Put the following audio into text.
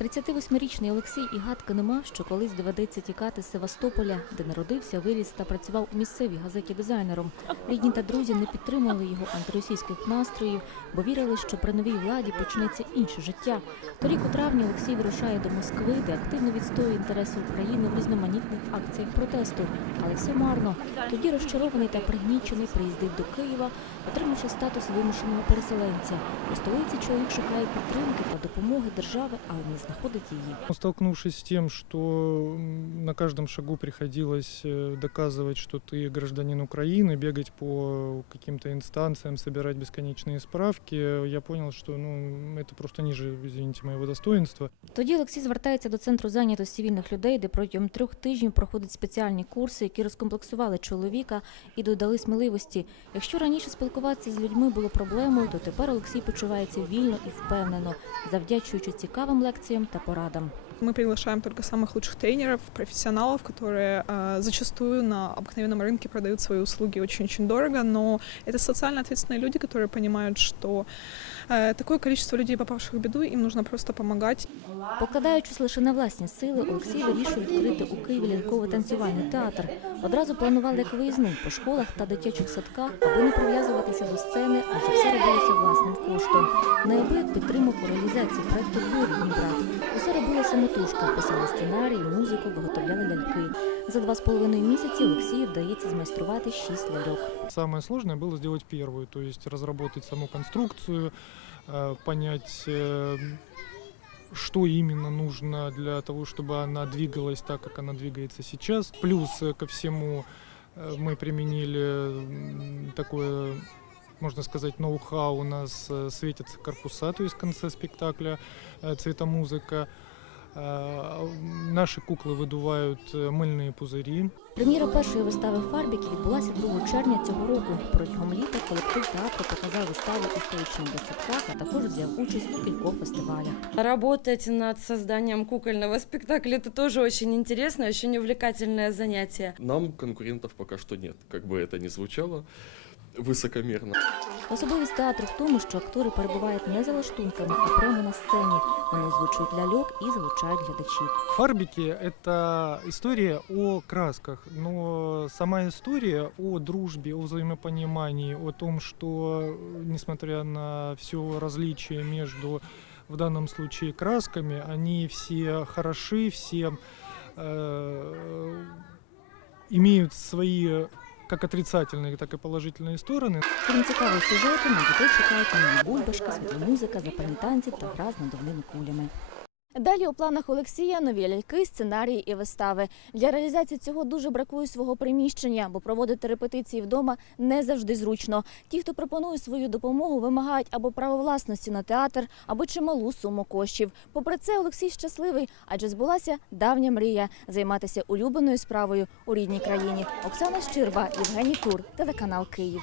38-річний Олексій і нема, що колись доведеться тікати з Севастополя, де народився, виріс та працював у місцевій газеті дизайнером. Рідні та друзі не підтримали його антиросійських настроїв, бо вірили, що при новій владі почнеться інше життя. Торік у травні Олексій вирушає до Москви, де активно відстоює інтереси України в різноманітних акціях протесту. Але все марно. Тоді розчарований та пригнічений приїздив до Києва, отримавши статус вимушеного переселенця. У столиці чоловік шукає підтримки та допомоги держави, але не знаходить її. Ну, Столкнувшись с тем, что м, на каждом шагу приходилось э, доказывать, что ты гражданин Украины, бегать по каким-то инстанциям, собирать бесконечные справки, я понял, что ну, это просто ниже, извините, моего достоинства. Тоді Олексій звертається до центру зайнятості вільних людей, де протягом трьох тижнів проходять спеціальні курси, які розкомплексували чоловіка і додали сміливості. Якщо раніше спілкуватися з людьми було проблемою, то тепер Олексій почувається вільно і впевнено, завдячуючи цікавим лекціям та порадам. Мы приглашаем только самых лучших тренеров, профессионалов, которые э, зачастую на обыкновенном рынке продают свои услуги очень-очень дорого, но это социально ответственные люди, которые понимают, что э, такое количество людей, попавших в беду, им нужно просто помогать. Покладаючись лише на власні сили, Олексій вирішує відкрити у Києві ляльково-танцювальний театр. Одразу планували як виїзний по школах та дитячих садках, аби не прив'язуватися до сцени, адже все робилося власним коштом. Неабияк підтримав у реалізації проекту «Двоє брат. Усе робила самотужки, писали сценарії, музику, виготовляли ляльки. За два з половиною місяці Олексію вдається змайструвати шість ляльок. Самое сложное было сделать первую, то есть разработать саму конструкцию, э, понять, э, что именно нужно для того, чтобы она двигалась так, как она двигается сейчас. Плюс э, ко всему э, мы применили м, такое, можно сказать, ноу-хау. У нас э, светятся корпуса, то есть в конце спектакля э, цветомузыка. Э, Наши куклы выдувают э, мыльные пузыри. Прем'єра першої вистави Фарбіки відбулася 2 червня цього року. Протягом літа колектив театру показав вистави у столичних дитсадках, а також взяв участь у кількох фестивалях. Работать над созданием кукольного спектакля это тоже очень интересно, очень увлекательное занятие. Нам конкурентов пока что нет, как бы это ни звучало высокомерно. Особливість театру в тому, що актори перебувають не за лаштунками, а прямо на сцені. Вони озвучують ляльок і залучають глядачів. Фарбики — это история о красках, но сама история о дружбе, о взаимопонимании, о том, что, э, несмотря на все различия между, в данном случае, красками, они все хороши, все э, имеют свои как отрицательные, так и положительные стороны. Крім цікавого сюжету, на дітей чекають нові бульбашки, світломузика, запальні танці та гра з надувними кулями. Далі у планах Олексія нові ляльки, сценарії і вистави. Для реалізації цього дуже бракує свого приміщення, бо проводити репетиції вдома не завжди зручно. Ті, хто пропонує свою допомогу, вимагають або право власності на театр, або чималу суму коштів. Попри це, Олексій щасливий, адже збулася давня мрія займатися улюбленою справою у рідній країні. Оксана Щирба, Євгеній Кур, телеканал Київ.